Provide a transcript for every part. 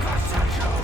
Kasar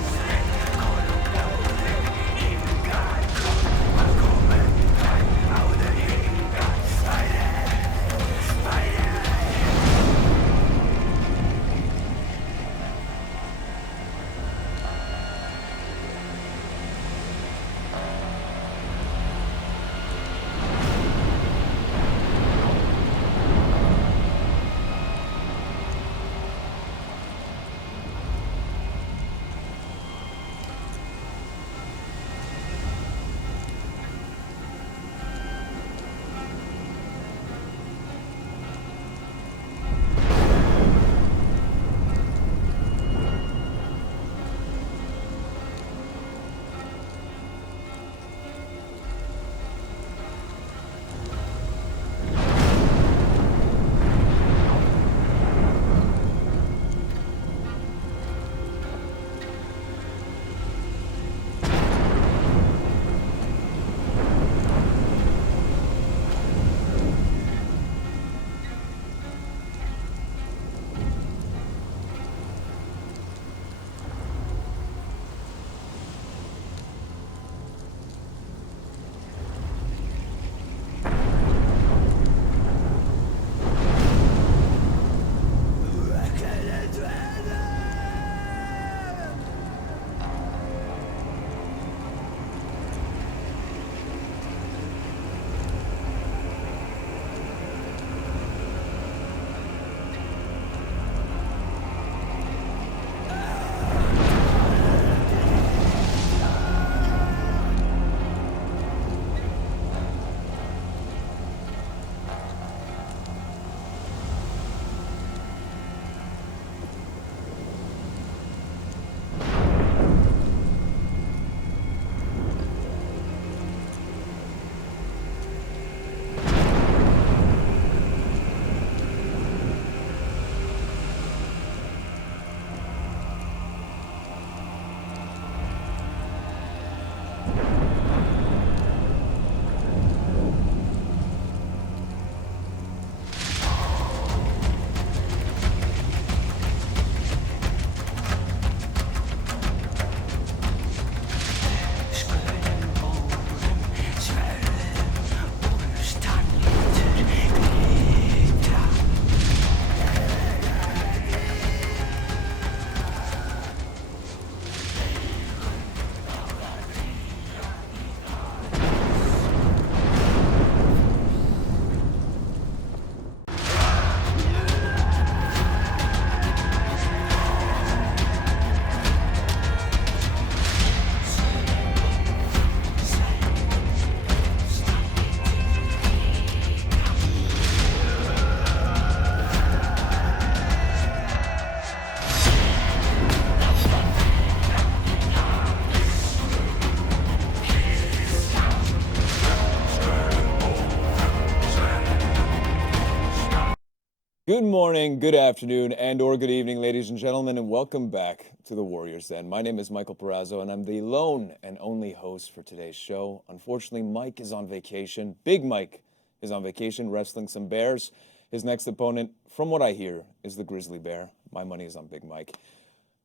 Good morning, good afternoon, and or good evening, ladies and gentlemen, and welcome back to the Warriors Den. My name is Michael Perazzo, and I'm the lone and only host for today's show. Unfortunately, Mike is on vacation. Big Mike is on vacation, wrestling some bears. His next opponent, from what I hear, is the Grizzly Bear. My money is on Big Mike.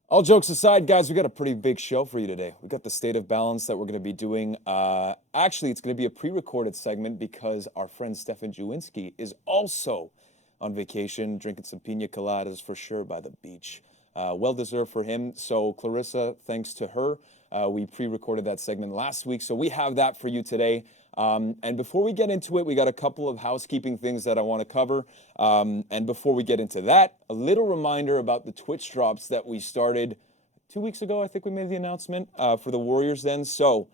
All jokes aside, guys, we got a pretty big show for you today. We got the State of Balance that we're going to be doing. Actually, it's going to be a pre-recorded segment because our friend Stefan Jawinski is also on vacation, drinking some pina coladas for sure by the beach. Well-deserved for him. So Clarissa, thanks to her, we pre-recorded that segment last week. So we have that for you today. And before we get into it, we got a couple of housekeeping things that I want to cover. And before we get into that, a little reminder about the Twitch drops that we started 2 weeks ago. I think we made the announcement for the Warriors then. So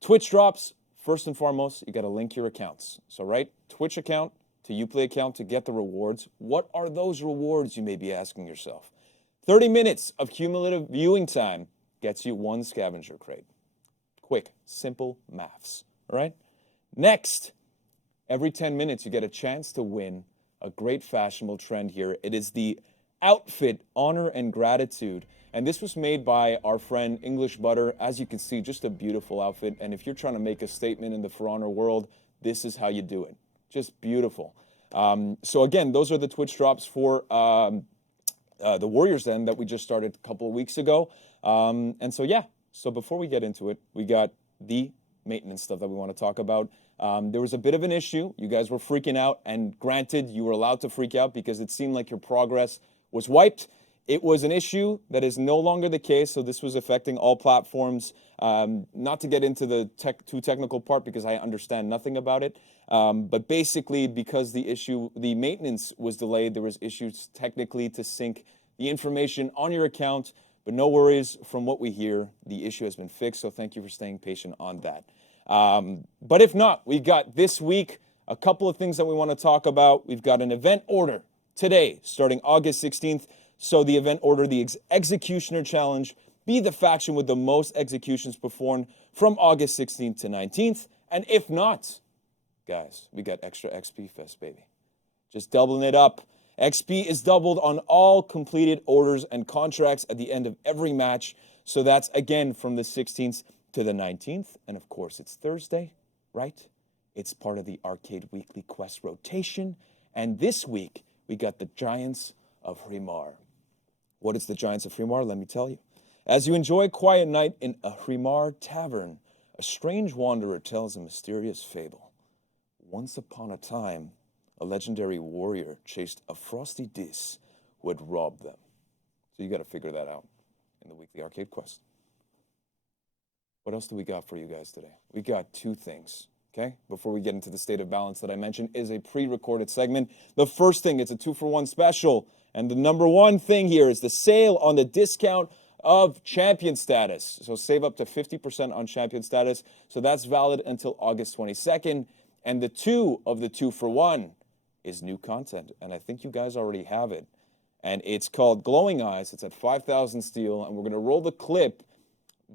Twitch drops, first and foremost, you got to link your accounts. So right, Twitch account to Uplay account to get the rewards. What are those rewards, you may be asking yourself? 30 minutes of cumulative viewing time gets you one scavenger crate. Quick, simple maths, all right? Next, every 10 minutes you get a chance to win a great fashionable trend here. It is the outfit Honor and Gratitude. And this was made by our friend English Butter. As you can see, just a beautiful outfit. And if you're trying to make a statement in the For Honor world, this is how you do it. Just beautiful. So again, those are the Twitch drops for the Warriors Den that we just started a couple of weeks ago. And so, yeah. So before we get into it, we got the maintenance stuff that we want to talk about. There was a bit of an issue. You guys were freaking out. And granted, you were allowed to freak out because it seemed like your progress was wiped. It was an issue that is no longer the case. So this was affecting all platforms. Not to get into the too technical part because I understand nothing about it. But basically, because the maintenance was delayed, there was issues technically to sync the information on your account. But no worries, from what we hear, the issue has been fixed. So thank you for staying patient on that. But if not, we got this week a couple of things that we want to talk about. We've got an event order today, starting August 16th. So the event order, the Executioner Challenge, be the faction with the most executions performed from August 16th to 19th. And if not, guys, we got extra XP Fest, baby. Just doubling it up. XP is doubled on all completed orders and contracts at the end of every match. So that's, again, from the 16th to the 19th. And, of course, it's Thursday, right? It's part of the Arcade Weekly Quest rotation. And this week, we got the Giants of Hrimar. What is the Giants of Hrimar? Let me tell you. As you enjoy a quiet night in a Hrimar tavern, a strange wanderer tells a mysterious fable. Once upon a time, a legendary warrior chased a frosty dis who had robbed them. So you got to figure that out in the weekly arcade quest. What else do we got for you guys today? We got two things, okay? Before we get into the State of Balance that I mentioned, is a pre-recorded segment. The first thing, it's a 2-for-1 special. And the number one thing here is the sale on the discount of champion status. So save up to 50% on champion status. So that's valid until August 22nd. And the two of the 2-for-1 is new content. And I think you guys already have it. And it's called Glowing Eyes. It's at 5,000 steel. And we're going to roll the clip,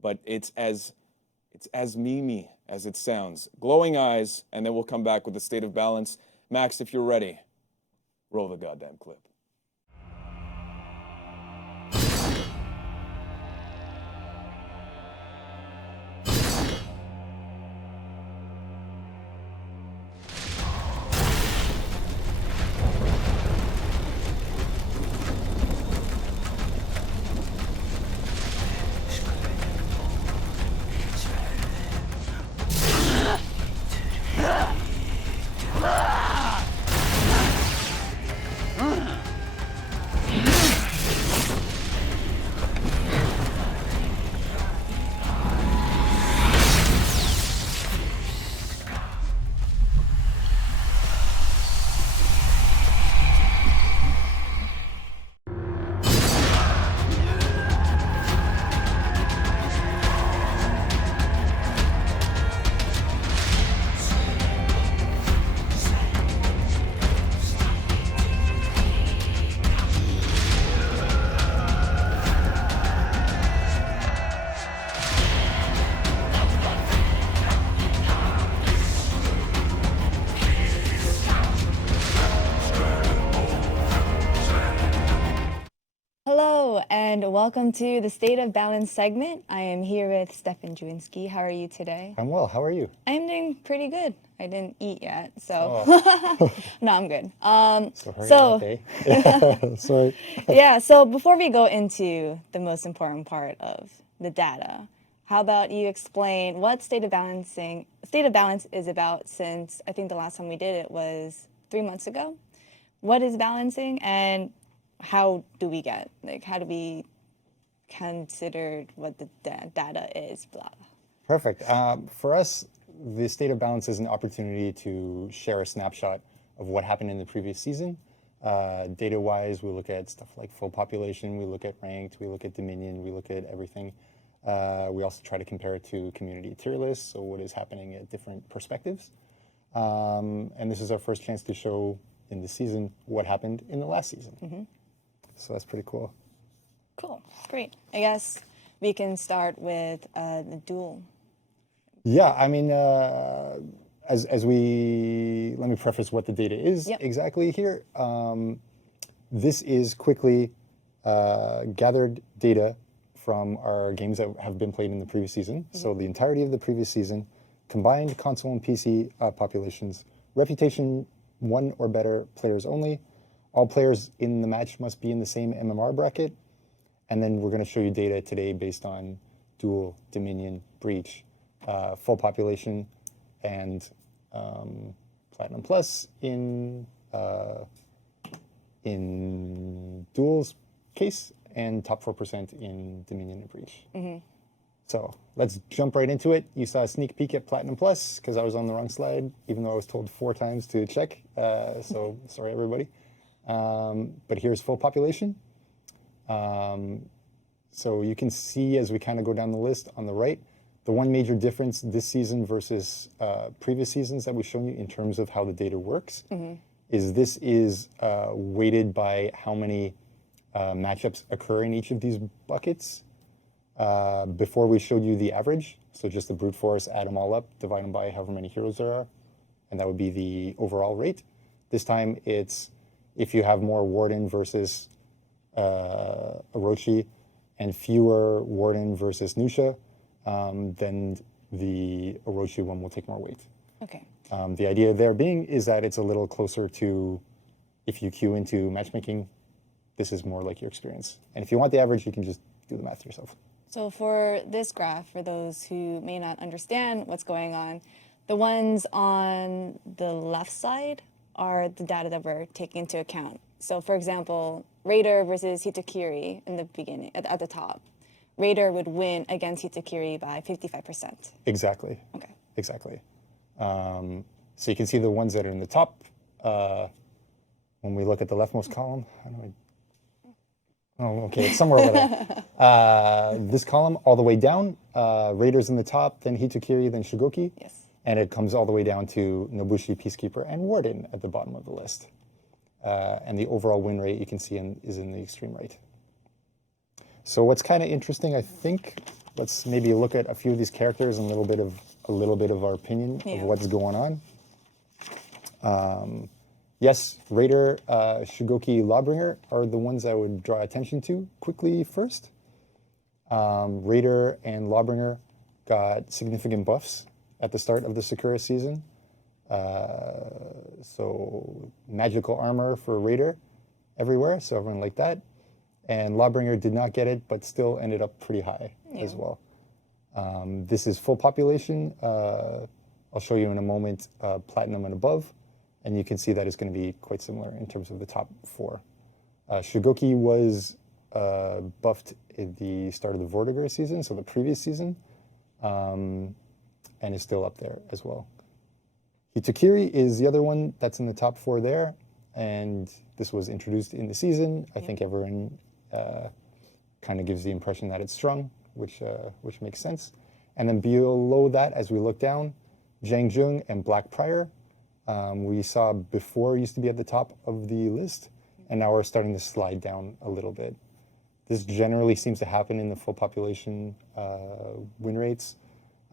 but it's as memey as it sounds. Glowing Eyes, and then we'll come back with the State of Balance. Max, if you're ready, roll the goddamn clip. and welcome to the State of Balance segment. I am here with Stefan Jawinski. How are you today? I'm well. How are you? I'm doing pretty good. I didn't eat yet, so no, I'm good. So hurry up, eh? Sorry. Yeah, so before we go into the most important part of the data, how about you explain what State of Balance is about, since I think the last time we did it was 3 months ago. What is balancing, and how do we consider what the data is, blah. Perfect. For us, the state of balance is an opportunity to share a snapshot of what happened in the previous season. Data-wise, we look at stuff like full population, we look at ranked, we look at Dominion, we look at everything. We also try to compare it to community tier lists, so what is happening at different perspectives. And this is our first chance to show in the season what happened in the last season. So that's pretty cool. Cool, great. I guess we can start with the duel. Yeah, I mean, let me preface what the data is exactly here. This is quickly gathered data from our games that have been played in the previous season. So the entirety of the previous season, combined console and PC populations, reputation 1 or better players only. All players in the match must be in the same MMR bracket. And then we're going to show you data today based on Duel, Dominion, Breach, full population, and Platinum Plus in Duel's case, and top 4% in Dominion and Breach. So let's jump right into it. You saw a sneak peek at Platinum Plus because I was on the wrong slide, even though I was told 4 times to check. So sorry, everybody. But here's full population. So you can see as we kind of go down the list on the right, the one major difference this season versus previous seasons that we've shown you in terms of how the data works is this is weighted by how many matchups occur in each of these buckets. Before we showed you the average, so just the brute force, add them all up, divide them by however many heroes there are, and that would be the overall rate. This time it's if you have more Warden versus Orochi and fewer Warden versus Nusha, then the Orochi one will take more weight. Okay. The idea there being is that it's a little closer to if you queue into matchmaking, this is more like your experience. And if you want the average, you can just do the math yourself. So for this graph, for those who may not understand what's going on, the ones on the left side are the data that we're taking into account. So for example, Raider versus Hitakiri in the beginning, at the top. Raider would win against Hitakiri by 55%. Exactly. Okay. Exactly. So you can see the ones that are in the top. When we look at the leftmost column, how do I... Oh, okay, it's somewhere over there. This column all the way down, Raiders in the top, then Hitakiri, then Shigoki. Yes. And it comes all the way down to Nobushi, Peacekeeper, and Warden at the bottom of the list. And the overall win rate you can see is in the extreme right. So what's kind of interesting, I think, let's maybe look at a few of these characters and a little bit of our opinion of what's going on. Yes, Raider, Shigoki, Lawbringer are the ones I would draw attention to quickly first. Raider and Lawbringer got significant buffs at the start of the Sakura season. So magical armor for Raider everywhere, so everyone liked that. And Lawbringer did not get it, but still ended up pretty high as well. This is full population. I'll show you in a moment platinum and above. And you can see that it's going to be quite similar in terms of the top 4. Shigoki was buffed at the start of the Vortigern season, so the previous season, and is still up there as well. Hitakiri is the other one that's in the top 4 there, and this was introduced in the season. I think everyone kind of gives the impression that it's strong, which makes sense. And then below that, as we look down, Zhang Jung and Black Prior. We saw before used to be at the top of the list, and now we're starting to slide down a little bit. This generally seems to happen in the full population win rates.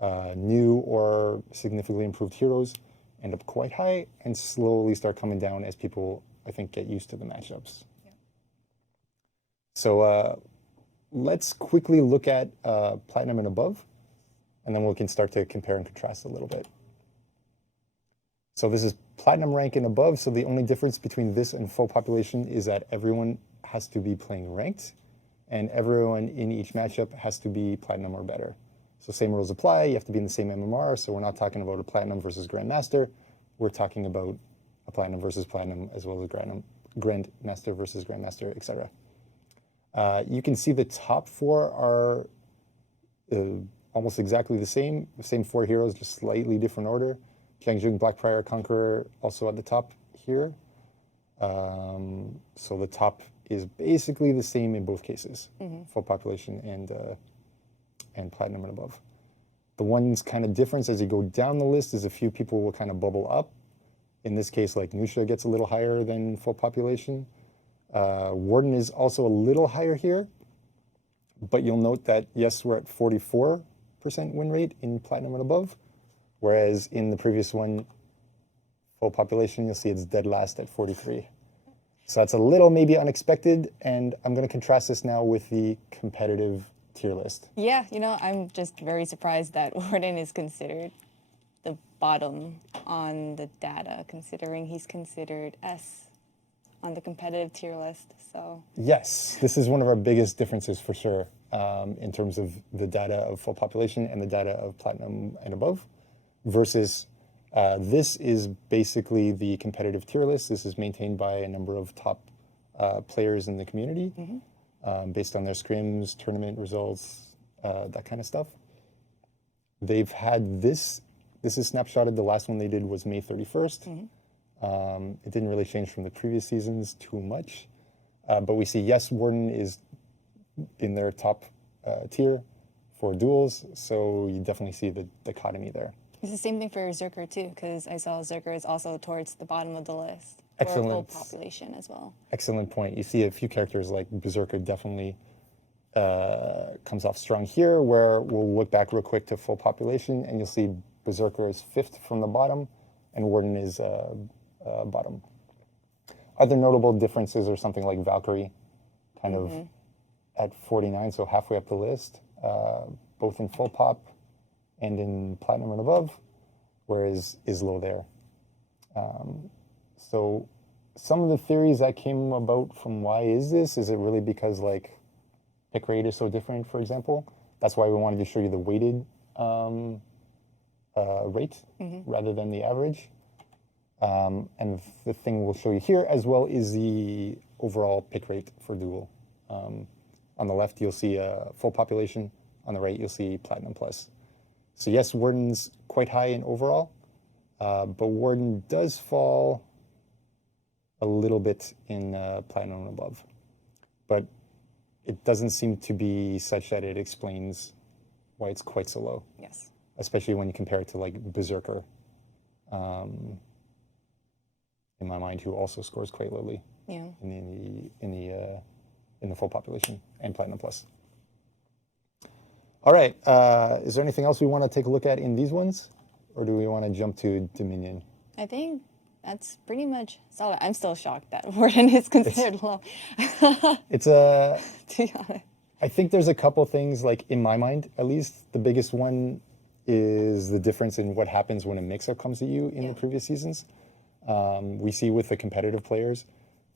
New or significantly improved heroes end up quite high and slowly start coming down as people, I think, get used to the matchups. So let's quickly look at Platinum and above, and then we can start to compare and contrast a little bit. So this is Platinum rank and above, so the only difference between this and full population is that everyone has to be playing ranked, and everyone in each matchup has to be Platinum or better. So same rules apply, you have to be in the same MMR, so we're not talking about a Platinum versus Grandmaster, we're talking about a Platinum versus Platinum, as well as Grandmaster versus Grandmaster, etc. You can see the top four are almost exactly the same 4 heroes, just slightly different order. Jiangjing, Blackbriar, Conqueror also at the top here. So the top is basically the same in both cases, full population and Platinum and above. The one's kind of difference as you go down the list is a few people will kind of bubble up. In this case, like Nusha gets a little higher than full population. Warden is also a little higher here, but you'll note that, yes, we're at 44% win rate in Platinum and above, whereas in the previous one, full population, you'll see it's dead last at 43. So that's a little maybe unexpected, and I'm going to contrast this now with the competitive tier list. Yeah, I'm just very surprised that Warden is considered the bottom on the data, considering he's considered S on the competitive tier list. So yes, this is one of our biggest differences for sure, in terms of the data of full population and the data of Platinum and above, versus this is basically the competitive tier list. This is maintained by a number of top players in the community, based on their scrims, tournament results, that kind of stuff. They've had this is snapshotted. The last one they did was May 31st. It didn't really change from the previous seasons too much, but we see, yes, Warden is in their top tier for duels, so you definitely see the dichotomy there. it's the same thing for Zerker too, because I saw Zerker is also towards the bottom of the list. Excellent. For full population as well. Excellent point. You see a few characters like Berserker definitely comes off strong here, where we'll look back real quick to full population, and you'll see Berserker is 5th from the bottom, and Warden is bottom. Other notable differences are something like Valkyrie, kind of at 49, so halfway up the list, both in full pop and in Platinum and above, whereas is low there. So some of the theories that came about from why is this, is it really because like pick rate is so different, for example? That's why we wanted to show you the weighted rate rather than the average. And the thing we'll show you here as well is the overall pick rate for duel. On the left, you'll see full population. On the right, you'll see Platinum Plus. So yes, Warden's quite high in overall, but Warden does fall a little bit in Platinum and above. But it doesn't seem to be such that it explains why it's quite so low. Yes. Especially when you compare it to like Berserker, in my mind, who also scores quite lowly. Yeah. In the full population and Platinum Plus. All right, is there anything else we want to take a look at in these ones, or do we want to jump to Dominion? I think that's pretty much solid. I'm still shocked that Warden is considered low. It's a. To be honest. I think there's a couple things, like in my mind, at least. The biggest one is the difference in what happens when a mix-up comes at you in the previous seasons. We see with the competitive players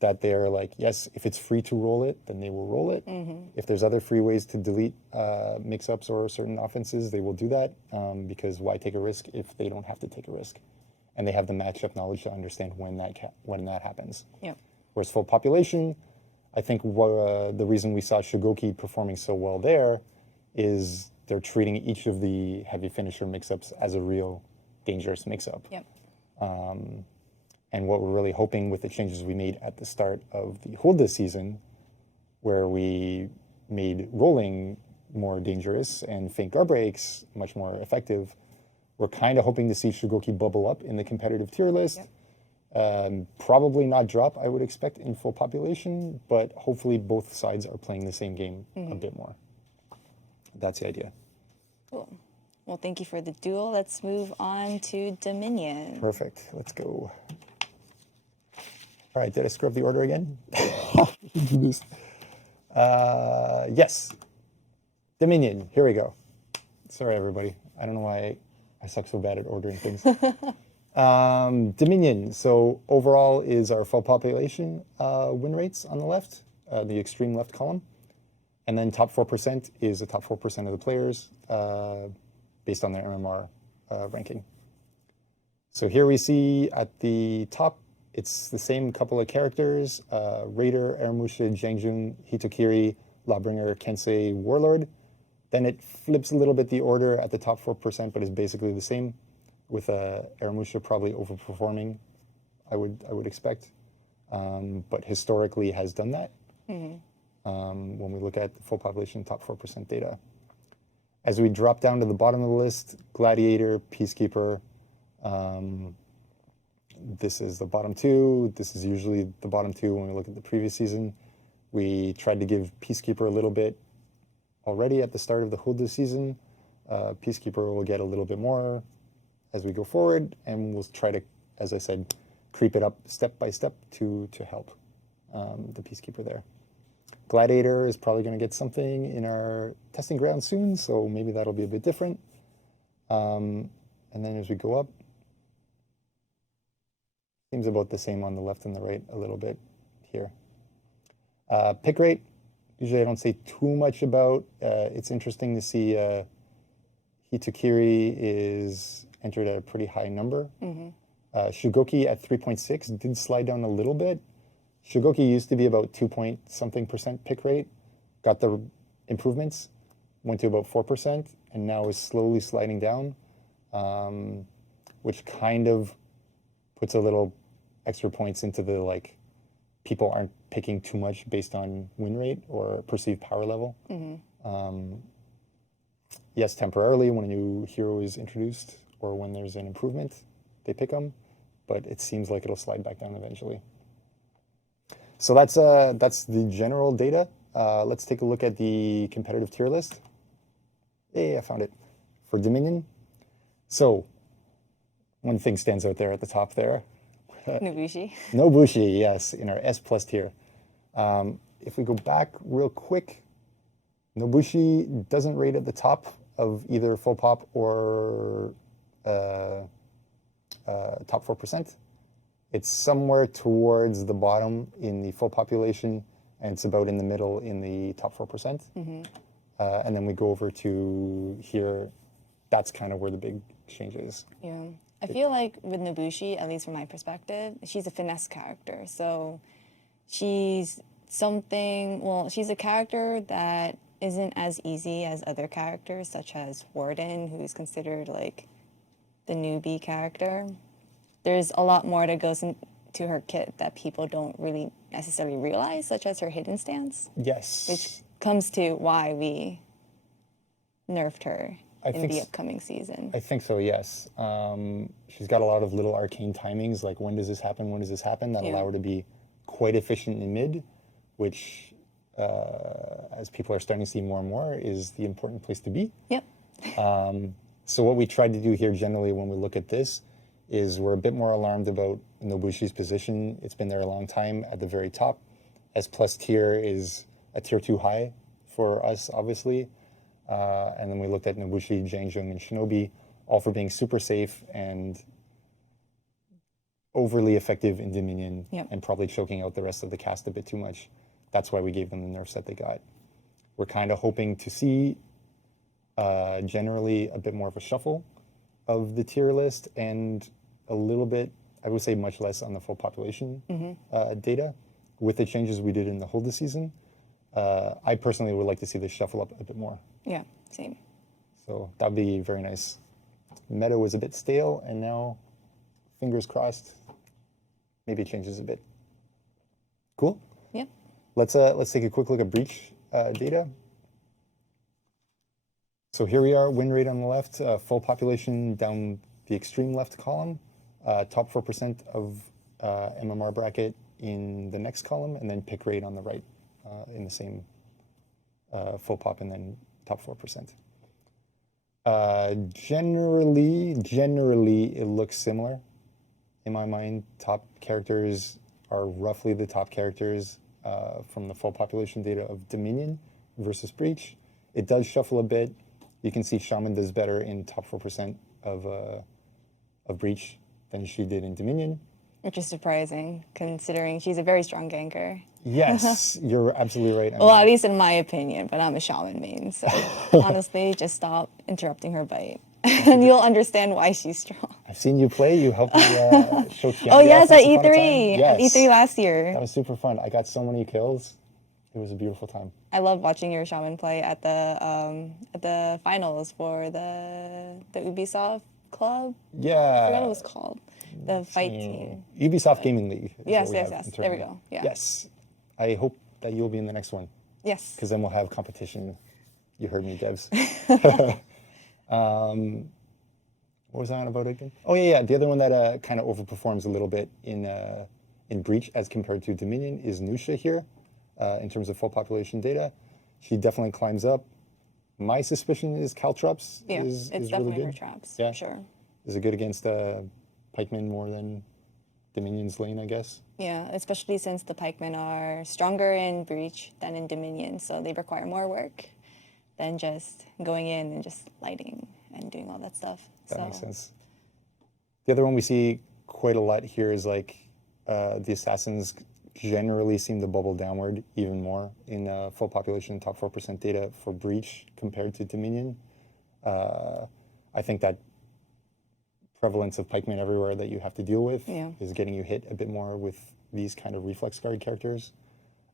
that they're like, yes, if it's free to roll it, then they will roll it. If there's other free ways to delete mix-ups or certain offenses, they will do that, because why take a risk if they don't have to take a risk? And they have the matchup knowledge to understand when that happens. Yep. Whereas full population, I think the reason we saw Shigoki performing so well there is they're treating each of the heavy finisher mix-ups as a real dangerous mix-up. Yep. And what we're really hoping with the changes we made at the start of the Hold this season, where we made rolling more dangerous and feint guard breaks much more effective, we're kind of hoping to see Shigoki bubble up in the competitive tier list. Yep. Probably not drop, I would expect, in full population, but hopefully both sides are playing the same game a bit more. That's the idea. Cool. Well, thank you for the duel. Let's move on to Dominion. Perfect. Let's go. All right, did I screw up the order again? Yes. Dominion, here we go. Sorry, everybody. I don't know why I suck so bad at ordering things. Dominion, so overall is our full population win rates on the left, the extreme left column. And then top 4% is the top 4% of the players based on their MMR ranking. So here we see at the top, it's the same couple of characters, Raider, Aramusha, Jangjung, Hitokiri, Lawbringer, Kensei, Warlord. Then it flips a little bit the order at the top 4%, but is basically the same, with Aramusha probably overperforming, I would expect, but historically has done that. When we look at the full population top 4% data. As we drop down to the bottom of the list, Gladiator, Peacekeeper, this is the bottom two. This is usually the bottom two when we look at the previous season. We tried to give Peacekeeper a little bit already at the start of the Hulda season. Peacekeeper will get a little bit more as we go forward, and we'll try to, as I said, creep it up step by step to help the Peacekeeper there. Gladiator is probably going to get something in our testing ground soon, so maybe that'll be a bit different. And then as we go up, seems about the same on the left and the right a little bit here. Pick rate, usually I don't say too much about. It's interesting to see Hitokiri is entered at a pretty high number. Shugoki at 3.6 did slide down a little bit. Shugoki used to be about 2-point-something% pick rate, got the improvements, went to about 4%, and now is slowly sliding down, which kind of puts a little extra points into the, like, people aren't picking too much based on win rate or perceived power level. Yes, temporarily when a new hero is introduced or when there's an improvement, they pick them, but it seems like it'll slide back down eventually. So that's the general data. Let's take a look at the competitive tier list. Hey, I found it. For Dominion. So one thing stands out there at the top there. Nobushi. Nobushi, yes, in our S+ tier. If we go back real quick, Nobushi doesn't rate at the top of either full pop or top 4%. It's somewhere towards the bottom in the full population, and it's about in the middle in the top 4%. And then we go over to here, that's kind of where the big change is. Yeah. I feel like with Nobushi, at least from my perspective, she's a finesse character. So she's she's a character that isn't as easy as other characters, such as Warden, who's considered like the newbie character. There's a lot more that goes into her kit that people don't really necessarily realize, such as her hidden stance. Yes. Which comes to why we nerfed her in the upcoming season. I think so, yes. She's got a lot of little arcane timings, like when does this happen, that allow her to be quite efficient in mid, which, as people are starting to see more and more, is the important place to be. Yep. So what we tried to do here generally when we look at this is we're a bit more alarmed about Nobushi's position. It's been there a long time at the very top. S+ tier is a tier 2 high for us, obviously. And then we looked at Nobushi, Jangjung, and Shinobi, all for being super safe and overly effective in Dominion, and probably choking out the rest of the cast a bit too much. That's why we gave them the nerfs that they got. We're kind of hoping to see generally a bit more of a shuffle of the tier list and a little bit, I would say much less on the full population data with the changes we did in the Hulda season. I personally would like to see this shuffle up a bit more. Yeah, same. So that'd be very nice. Meta was a bit stale, and now, fingers crossed, maybe it changes a bit. Cool. Yeah. Let's take a quick look at breach data. So here we are, win rate on the left, full population down the extreme left column, top 4% of MMR bracket in the next column, and then pick rate on the right in the same full pop and then top 4%. Generally, it looks similar. In my mind, top characters are roughly the top characters from the full population data of Dominion versus Breach. It does shuffle a bit. You can see Shaman does better in top 4% of Breach than she did in Dominion. Which is surprising, considering she's a very strong ganker. Yes, you're absolutely right. Well, at least in my opinion, but I'm a shaman main, so honestly, just stop interrupting her bite, and you'll understand why she's strong. I've seen you play. You helped me show Kiandi Oh yes, off at once upon a time. E3, Yes. at E3 last year. That was super fun. I got so many kills. It was a beautiful time. I love watching your shaman play at the finals for the Ubisoft club. I forgot what it Yeah. was called. The fight team. Ubisoft Gaming League. is Yes, what we yes, have yes. There we internally. go. Yeah. Yes. I hope that you'll be in the next one, Yes. because then we'll have competition. You heard me, Devs. What was I on about again? Oh yeah. The other one that kind of overperforms a little bit in Breach as compared to Dominion is Nusha here, in terms of full population data. She definitely climbs up. My suspicion is Caltrops Yeah, is it's really definitely her good. traps. Yeah. Sure. Is it good against Pikemen more than Dominion's lane, I guess? Yeah, especially since the pikemen are stronger in Breach than in Dominion, so they require more work than just going in and just lighting and doing all that stuff. That makes sense. The other one we see quite a lot here is like the assassins generally seem to bubble downward even more in full population top 4% data for Breach compared to Dominion. I think that prevalence of pikemen everywhere that you have to deal with is getting you hit a bit more with these kind of reflex guard characters.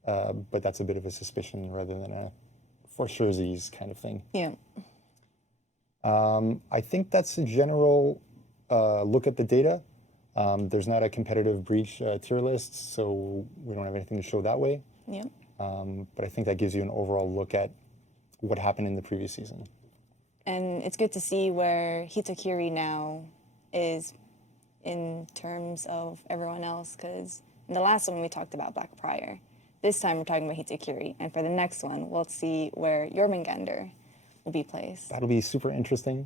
But that's a bit of a suspicion rather than a for surezies kind of thing. Yeah. I think that's a general look at the data. There's not a competitive Breach tier list, so we don't have anything to show that way. Yeah. But I think that gives you an overall look at what happened in the previous season. And it's good to see where Hitakiri now is in terms of everyone else, because in the last one we talked about Black Prior. This time we're talking about Hitakiri, and for the next one we'll see where Jormungandr will be placed. That'll be super interesting.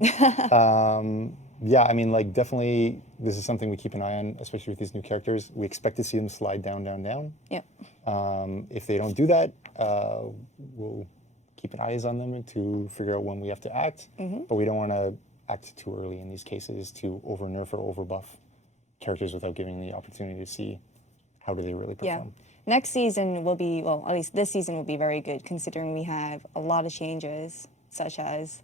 Yeah, I mean, like, definitely this is something we keep an eye on, especially with these new characters. We expect to see them slide down, down, down. Yep. If they don't do that, we'll keep an eyes on them to figure out when we have to act. But we don't want to act too early in these cases to over nerf or over buff characters without giving the opportunity to see how do they really perform. Yeah. Next season will be, well, at least this season will be very good, considering we have a lot of changes, such as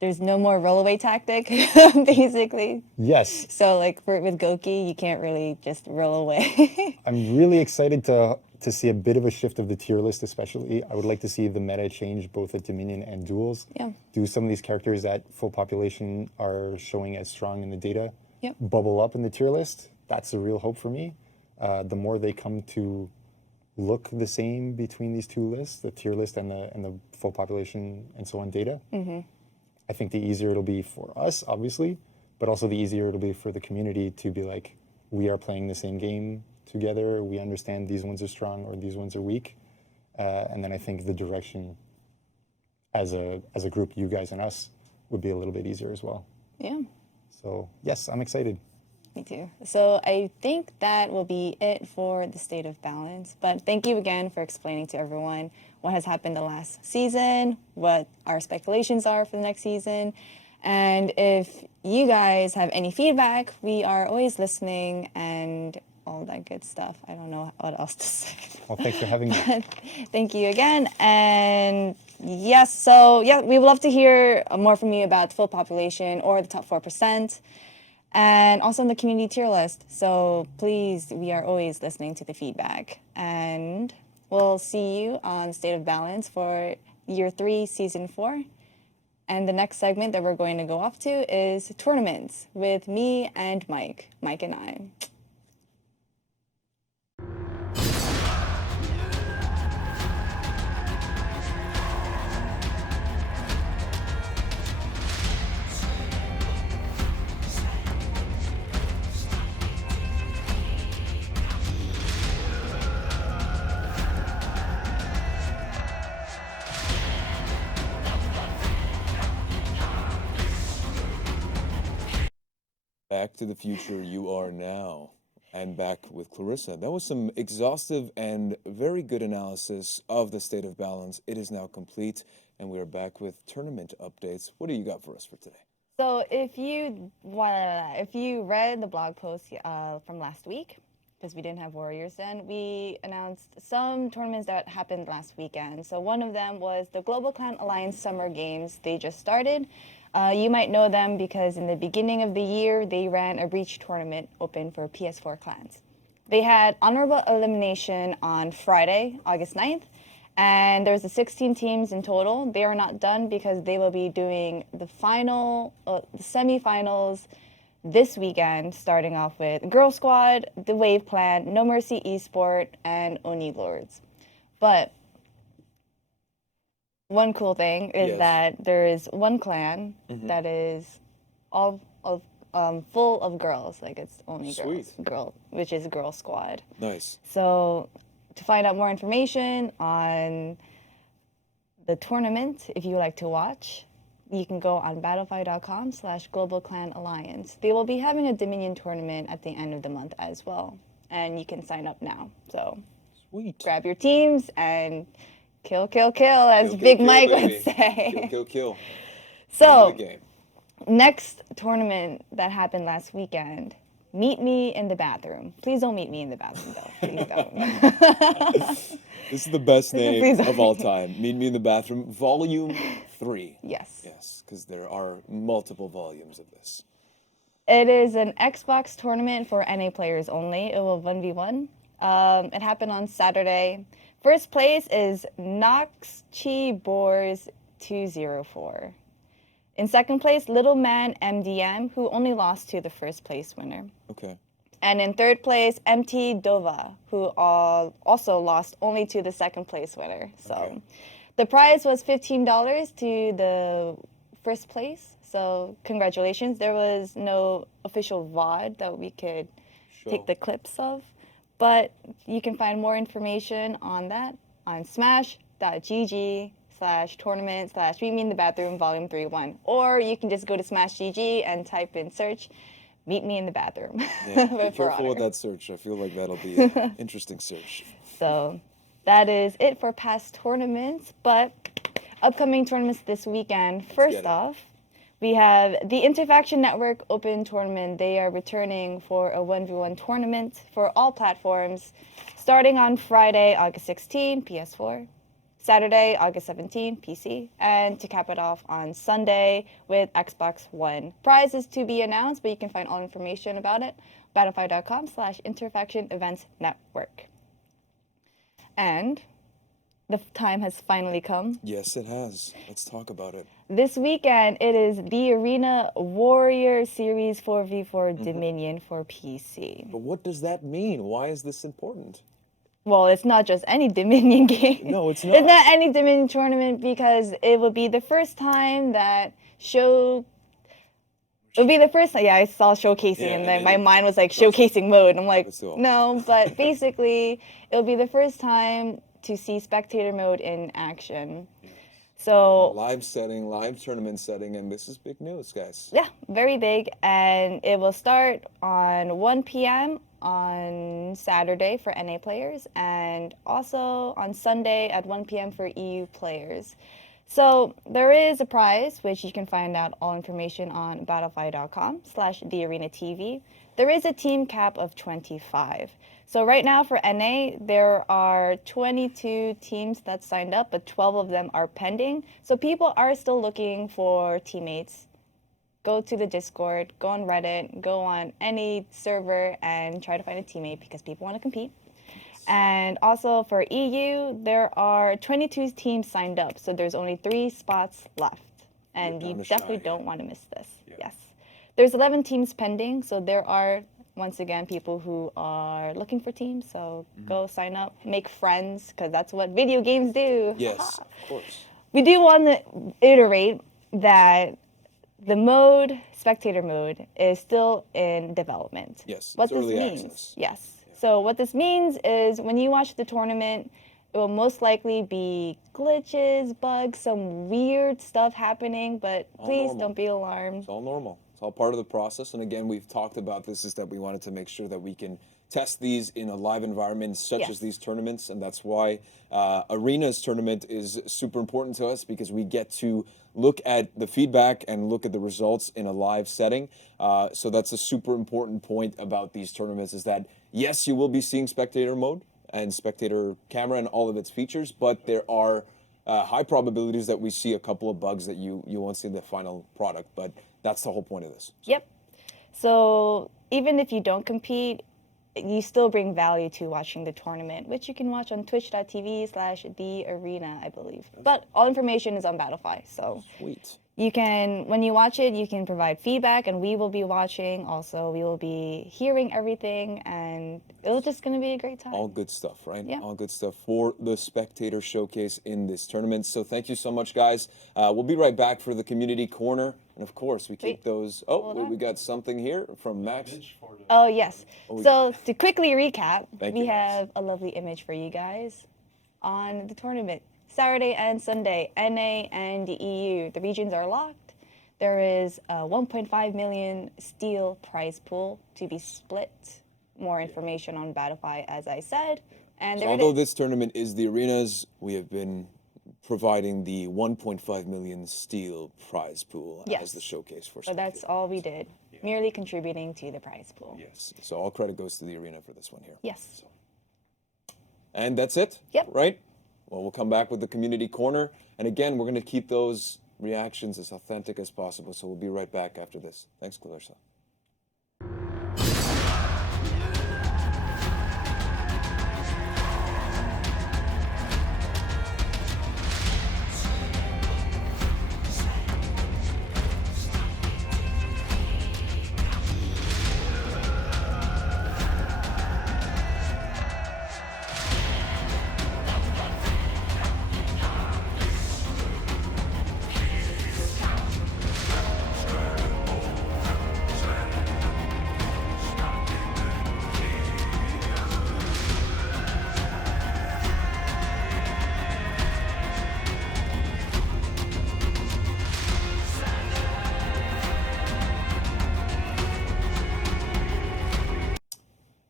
there's no more roll-away tactic, basically. Yes. So, like, with Goki, you can't really just roll away. I'm really excited to see a bit of a shift of the tier list, especially. I would like to see the meta change both at Dominion and Duels. Yeah. Do some of these characters that full population are showing as strong in the data Yep. bubble up in the tier list? That's the real hope for me. The more they come to look the same between these two lists, the tier list and the full population and so on data, I think the easier it'll be for us, obviously, but also the easier it'll be for the community to be like, we are playing the same game together. We understand these ones are strong or these ones are weak. And then I think the direction as a group, you guys and us, would be a little bit easier as well. Yeah. So yes, I'm excited. Me too. So I think that will be it for the State of Balance. But thank you again for explaining to everyone what has happened the last season, what our speculations are for the next season. And if you guys have any feedback, we are always listening and all that good stuff. I don't know what else to say. Well, thanks for having me. Thank you again. And yes, so yeah, we would love to hear more from you about the full population or the top 4%. And also in the community tier list. So please, we are always listening to the feedback. And we'll see you on State of Balance for Year 3, Season 4. And the next segment that we're going to go off to is tournaments with me and Mike and I. Back to the future you are now, and back with Clarissa. That was some exhaustive and very good analysis of the State of Balance. It is now complete. and we are back with tournament updates. What do you got for us for today? So if you read the blog post from last week, because we didn't have Warriors then, we announced some tournaments that happened last weekend. So one of them was the Global Clan Alliance Summer Games. They just started. You might know them because in the beginning of the year, they ran a Reach tournament open for PS4 clans. They had honorable elimination on Friday, August 9th, and there's 16 teams in total. They are not done because they will be doing the semifinals this weekend, starting off with Girl Squad, The Wave Clan, No Mercy Esport, and Oni Lords. But one cool thing is that there is one clan that is all of full of girls, like it's only girls, which is Girl Squad. Nice. So to find out more information on the tournament, if you would like to watch, you can go on battlefy.com/Global Clan Alliance. They will be having a Dominion tournament at the end of the month as well, and you can sign up now. So Sweet. Grab your teams and kill, as Big Mike would say. Kill. So, End of the game. Next tournament that happened last weekend, meet me in the bathroom. Please don't meet me in the bathroom, though. Please don't. This is the best name of all time. Meet Me in the Bathroom, Volume 3. Yes. Yes, because there are multiple volumes of this. It is an Xbox tournament for NA players only. It will 1v1. It happened on Saturday. First place is Noxchi Boars 204. In second place, Little Man MDM, who only lost to the first place winner. Okay. And in third place, MT Dova, who also lost only to the second place winner. So the prize was $15 to the first place. So congratulations. There was no official VOD that we could take the clips of. But you can find more information on that on smash.gg/tournament/meet me in the bathroom volume 3-1. Or you can just go to smash.gg and type in search meet me in the bathroom. Yeah, be careful with that search. I feel like that'll be an interesting search. So that is it for past tournaments. But upcoming tournaments this weekend. First off, we have the Interfaction Network Open Tournament. They are returning for a 1v1 tournament for all platforms, starting on Friday, August 16, PS4, Saturday, August 17, PC, and to cap it off on Sunday with Xbox One. Prizes to be announced, but you can find all information about it battlefy.com/Interfaction Events Network. And the time has finally come. Yes, it has. Let's talk about it. This weekend, it is the Arena Warrior Series 4v4 Dominion for PC. But what does that mean? Why is this important? Well, it's not just any Dominion game. No, it's not. It's not any Dominion tournament because it will be the first time that It'll be the first time. Yeah, I saw showcasing, and then my mind was like showcasing mode. I'm like, no, but basically, it'll be the first time to see spectator mode in action. So live tournament setting, and this is big news, guys. Yeah, very big, and it will start on 1 p.m. on Saturday for NA players, and also on Sunday at 1 p.m. for EU players. So there is a prize, which you can find out all information on battlefy.com/thearenatv. There is a team cap of 25. So right now for NA, there are 22 teams that signed up, but 12 of them are pending. So people are still looking for teammates. Go to the Discord, go on Reddit, go on any server and try to find a teammate because people want to compete. And also for EU, there are 22 teams signed up, so there's only 3 spots left. And you definitely don't want to miss this. Yes. There's 11 teams pending, so there are, once again, people who are looking for teams. So go sign up, make friends, because that's what video games do. Yes, of course. We do want to iterate that the spectator mode, is still in development. Yes, what it's this early means. access. Yes. So what this means is when you watch the tournament, It will most likely be glitches, bugs, some weird stuff happening, but please normal. don't be alarmed. It's all normal. It's all part of the process. And again, we've talked about this, is that we wanted to make sure that we can test these in a live environment such Yes. as these tournaments. And that's why Arena's tournament is super important to us, because we get to look at the feedback and look at the results in a live setting. So that's a super important point about these tournaments, is that yes, you will be seeing spectator mode and spectator camera and all of its features, but there are high probabilities that we see a couple of bugs that you won't see in the final product. But that's the whole point of this. Yep. So even if you don't compete, you still bring value to watching the tournament, which you can watch on twitch.tv/thearena, I believe. But all information is on Battlefy, so Sweet. you can, when you watch it, you can provide feedback, and we will be watching. Also, we will be hearing everything, and it's just going to be a great time. All good stuff, right? Yeah. All good stuff for the spectator showcase in this tournament. So thank you so much, guys. We'll be right back for the community corner. And of course, we keep Wait, those. Oh, we got something here from Max. Oh, yes. So to quickly recap, Thank we you, Max. have a lovely image for you guys on the tournament. Saturday and Sunday, NA and EU. The regions are locked. There is a 1.5 million steel prize pool to be split. More information on Battlefy, as I said. And So there it although is. this tournament is the Arenas, we have been providing the 1.5 million steel prize pool as Yes. the showcase for So that's all we did, merely contributing to the prize pool. Yes. So all credit goes to the Arena for this one here. Yes. And that's it? Yep. Right? Well, we'll come back with the community corner. And again, we're going to keep those reactions as authentic as possible. So we'll be right back after this. Thanks, Clarissa.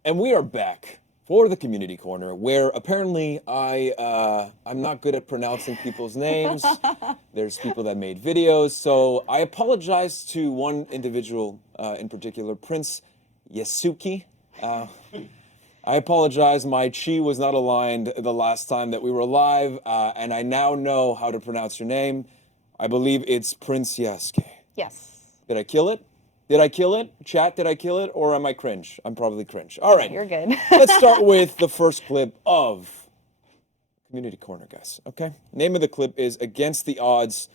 And we are back for the community corner, where apparently I'm not good at pronouncing people's names. There's people that made videos, so I apologize to one individual in particular, Prince Yasuki. I apologize, my chi was not aligned the last time that we were live, and I now know how to pronounce your name. I believe it's Prince Yasuke. Yes. Did I kill it? Did I kill it? Chat, did I kill it? Or am I cringe? I'm probably cringe. All right. You're good. Let's start with the first clip of Community Corner, guys. Okay? Name of the clip is Against the Odds.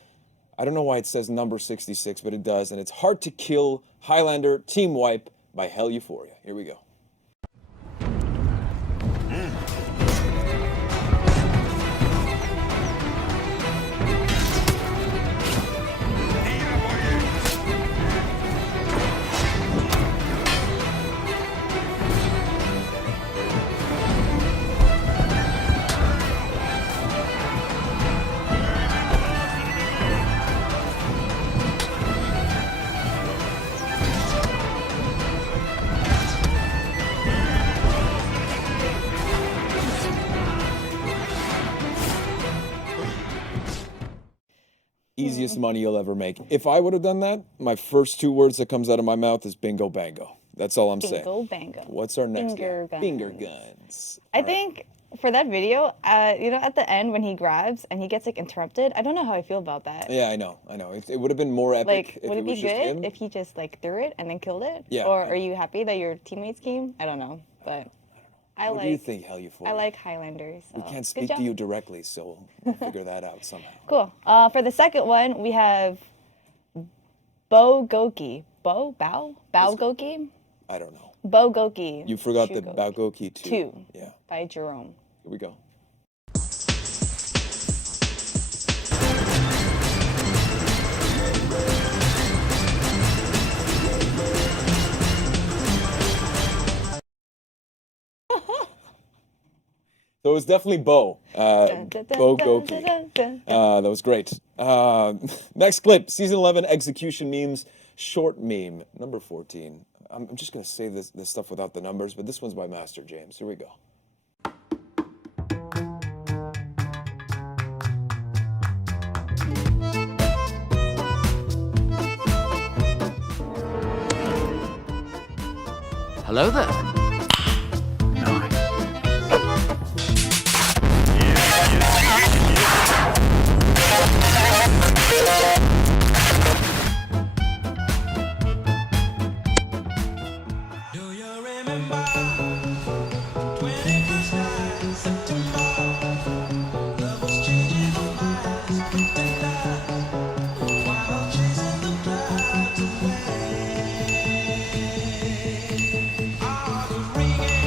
I don't know why it says number 66, but it does. And it's Hard to Kill Highlander Team Wipe by Hell Euphoria. Here we go. Easiest money you'll ever make. If I would have done that, my first two words that comes out of my mouth is bingo bango. That's all I'm saying. Bingo bango. What's our next Finger guy? guns. Finger guns. I think for that video, at the end when he grabs and he gets like interrupted, I don't know how I feel about that. Yeah, I know. It would have been more epic Like, if would it be was just good him. if he just like threw it and then killed it? Yeah. Or are you happy that your teammates came? I don't know, but What do you think, Hell Euphoria? I like Highlanders. We so can't good speak job. to you directly, so we'll figure that out somehow. Cool. For the second one, we have Bo Goki. Bao Goki? I don't know. Bo Goki. You forgot the Shugoki. Baogoki 2. 2. Yeah. By Jerome. Here we go. So it was definitely Bo. Bo Goki. That was great. Next clip, Season 11 Execution Memes, Short Meme, number 14. I'm just going to say this stuff without the numbers, but this one's by Master James. Here we go. Hello there. Do you remember 21st night, September? Love was changing our minds, tender, while chasing the clouds away. Heart was ringing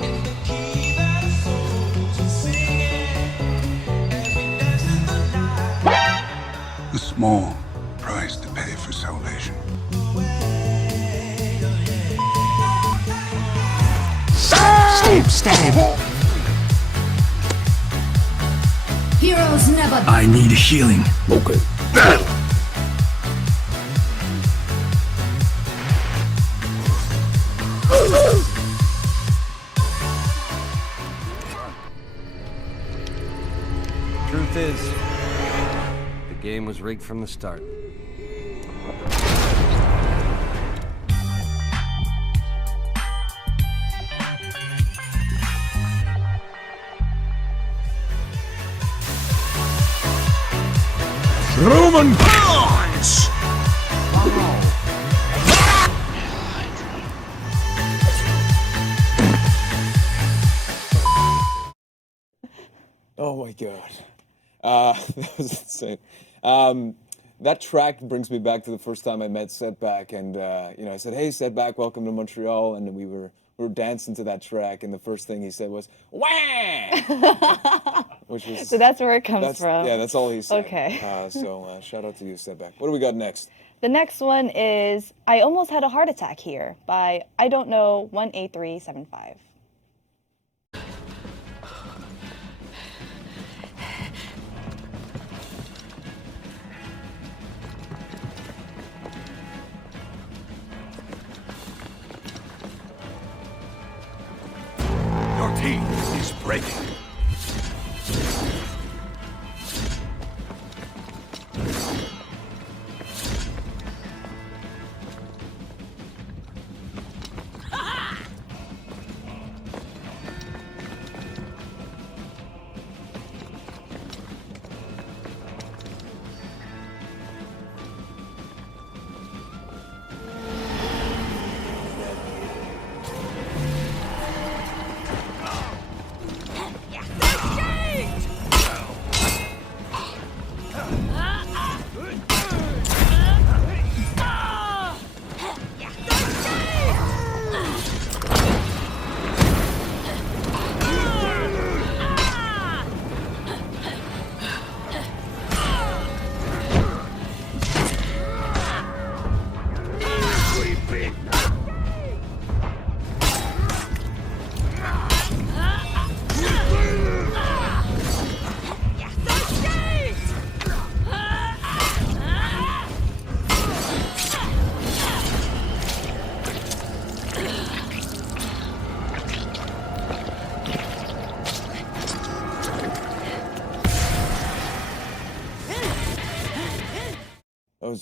in the key that our souls were singing as we danced in the night. A small price to pay for salvation. Stab! Heroes never I need healing. Okay. Truth is, the game was rigged from the start. Roman punch! Oh my god. That was insane. That track brings me back to the first time I met Setback, and I said, "Hey, Setback, welcome to Montreal," and we were dancing to that track, and the first thing he said was "Wah!" Which was So that's where it comes from. Yeah, that's all he said. Okay. So shout out to you, Setback. What do we got next? The next one is I Almost Had a Heart Attack Here by I Don't Know 18375. Your team is breaking.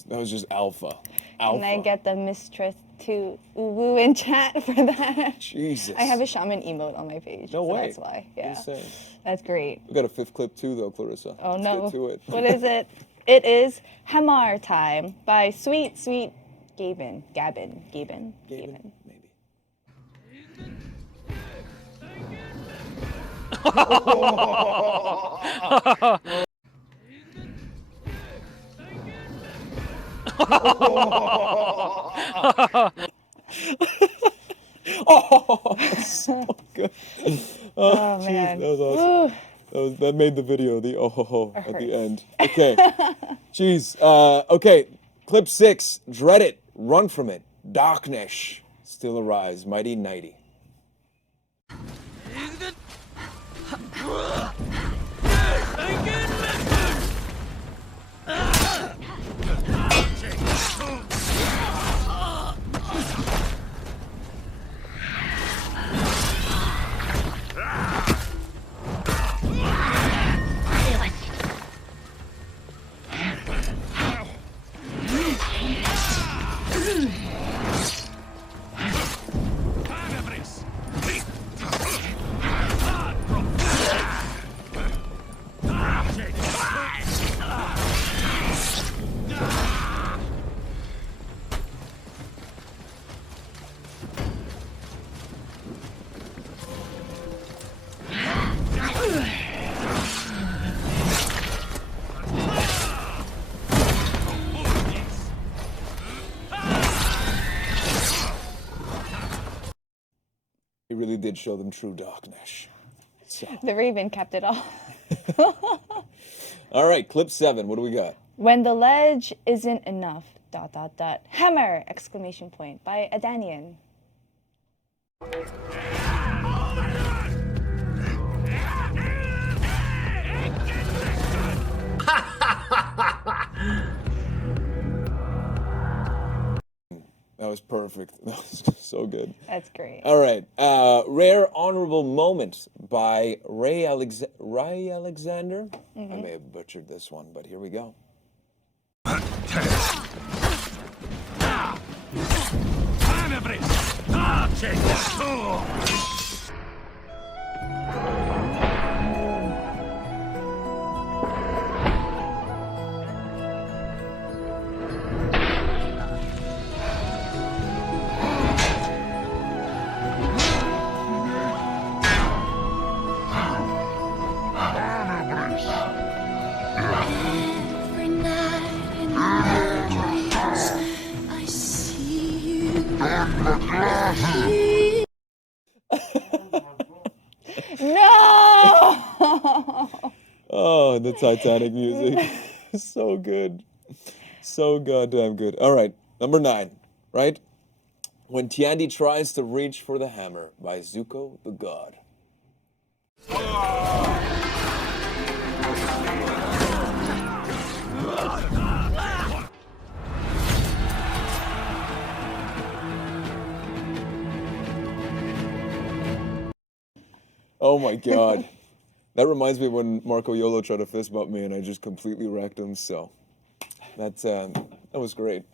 That was just alpha. Alpha. And I get the mistress to uwu in chat for that. Jesus. I have a shaman emote on my page. No so way. That's why. Yeah. Just saying. That's great. We got a fifth clip too, though, Clarissa. Oh Let's no. get to it. What is it? It is Hamar Time by Sweet Gavin. Maybe. Oh, that's so good. Oh jeez, man. that was awesome. Woo. That made the video, the at the end. Okay. Jeez. Okay. Clip 6. Dread it. Run from it. Darkness. Still arise. Mighty Nighty. He really did show them true darkness. So, The Raven kept it all. all right, clip 7. What do we got? When the ledge isn't enough, ... Hammer! Exclamation point by Adanian. That was perfect. That was so good. That's great. All right. Rare Honorable Moment by Ray Alexander. I may have butchered this one, but here we go. Every night in my dreams, I see you. No! Oh, the Titanic music. So good. So goddamn good. All right, number 9, right? When Tiandi Tries to Reach for the Hammer by Zuko the God. Oh my god. That reminds me when Marco Yolo tried to fist bump me and I just completely wrecked him, so that was great.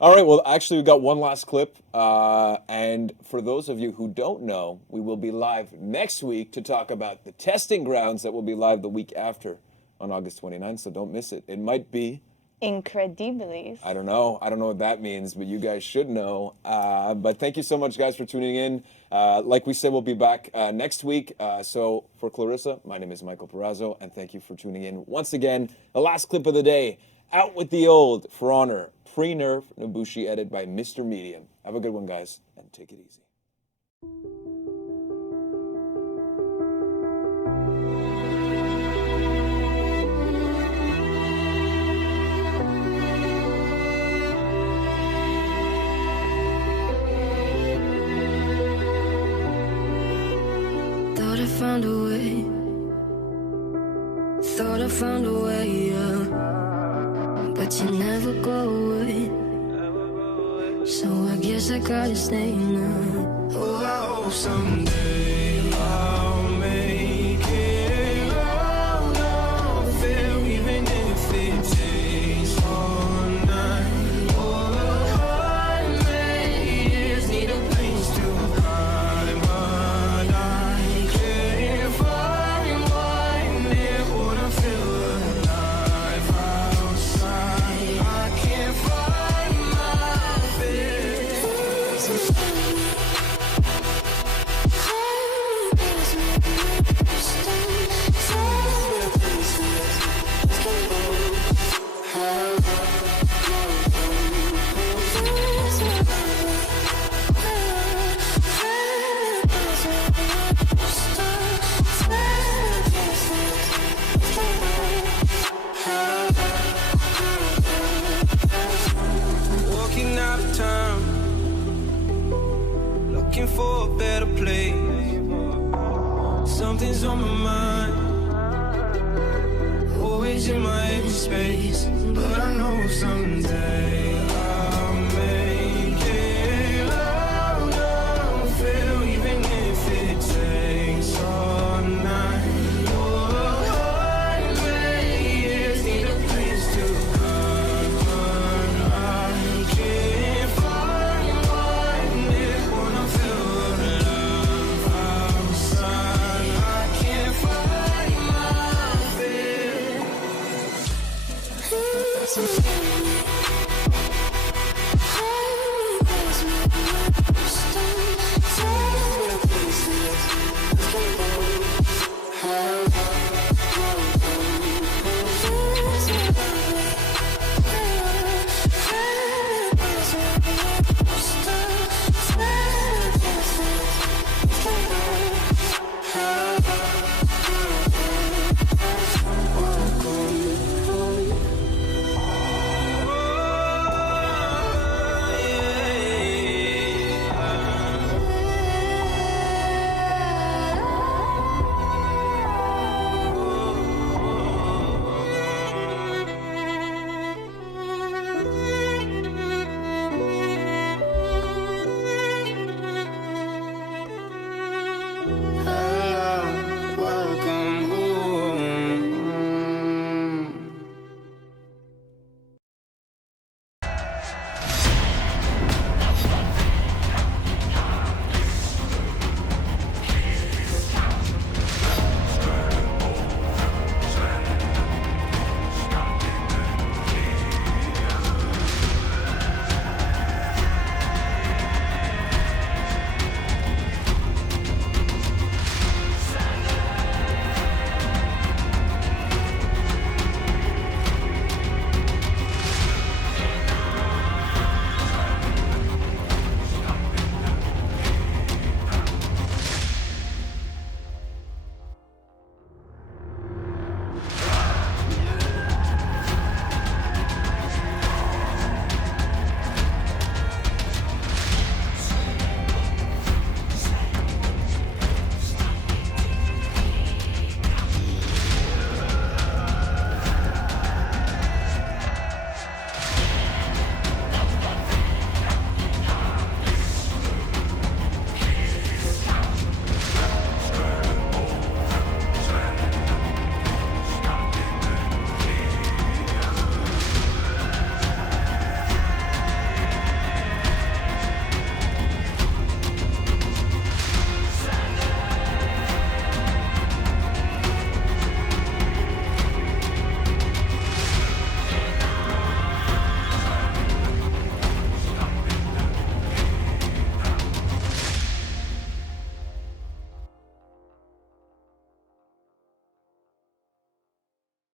All right, well, actually, we got one last clip. And for those of you who don't know, we will be live next week to talk about the testing grounds that will be live the week after on August 29th, so don't miss it. It might be... Incredibilis. I don't know what that means, but you guys should know. But thank you so much, guys, for tuning in. Like we said, we'll be back next week. So for Clarissa, my name is Michael Perazzo, and thank you for tuning in once again. The last clip of the day, Out with the Old, For Honor, Pre-Nerf, Nobushi, edit by Mr. Medium. Have a good one, guys, and take it easy. Thought I found a way. Thought I found a way, yeah. But you never go away. So I guess I gotta stay now. Oh, I hope someday I'll make it out of there, even if it takes all night. Oh, I may just need a place to hide, but I can't find one that would feel alive outside. I can't find my fear. Walking out of town, looking for a better place. Something's on my mind, always in my empty space. But I know someday